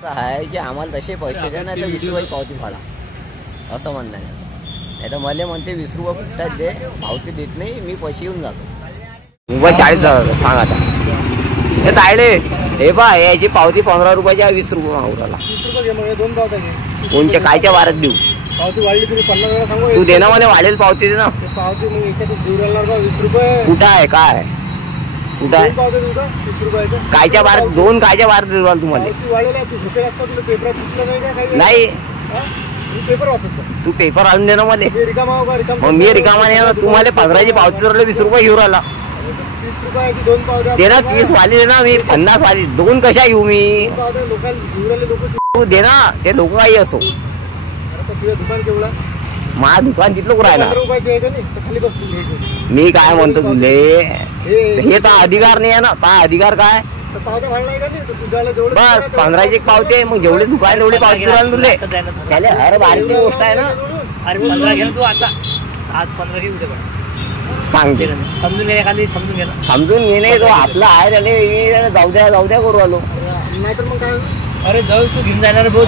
असं आहे की आम्हाला तसे पैसे द्या नाही तर 20 रुपये पावती फाडा असं म्हणणं आहे. नाही तर मला म्हणते 20 रुपये फुकटात दे, पावती देत नाही, मी पैसे घेऊन जातो. मोबाईल 40 सांग आता हे तायडे हे बा याची पावती 15 रुपयाची 20 रुपये मागूराला. 30 रुपये घे, मग 2 पावत्या घे. कोणच्या कायच्या वारात देऊ? पावती वाढली तुम्ही 50 वेळा सांगू. तू देना मला वाढेल पावती दे ना. पावती मग याच्यात देऊ राहिला का 20 रुपये? कुठं आहे काय कुठं आहे? 2 पावत्या देऊ का 30 रुपयाचं? कायच्या बारात 2 कायच्या बारात देऊ राहिला तुम्हाला? पावती वाढलेला तू झोपेला असता, तुला पेपर पुसलं नाही का काही? नाही तू पेपर वाचतो. तू पेपर आणून दे ना मला. रिकामा हो का? रिकामा मग मी रिकामा नाही ना. तुम्हाला 15ची पावती धरले 20 रुपये घेऊ राहिला. 30 रुपयाची 2 पावत्या दे ना. 30 वाली दे ना. मी 50 वाली 2 कशा घेऊ मी? पावत्या लोकांना घेऊन राहिले लोक. तू दे ना. ते लोक काही असो. तुझं दुकान केवढा? माझं दुकान तिथलं कुठं आहे ना? 15 रुपयाचे आहे का नाही? तर खाली बस तू घे. मी काय म्हणतो तुले हे हे तर अधिकार नाही आहे ना. ता अधिकार काय तर पावत्या भाडला आहे का नाही? तर तुझ्याला जेवढं बस 15ची एक पावती आहे. मग जेवढे दुकान तेवढी पावती राहिली तुले. त्याले हर बारीची गोष्ट आहे ना. अरे 15 घे ना तू आता. 7-15 घे उद्या पण. सांगते समजून घे एखादी, समजून घे ना. समजून घे नाही. तो आपला आहे त्याले जाऊ द्या करू आलो. नाही तर मग काय? अरे जाऊ तू घेऊन जाणार भाऊ.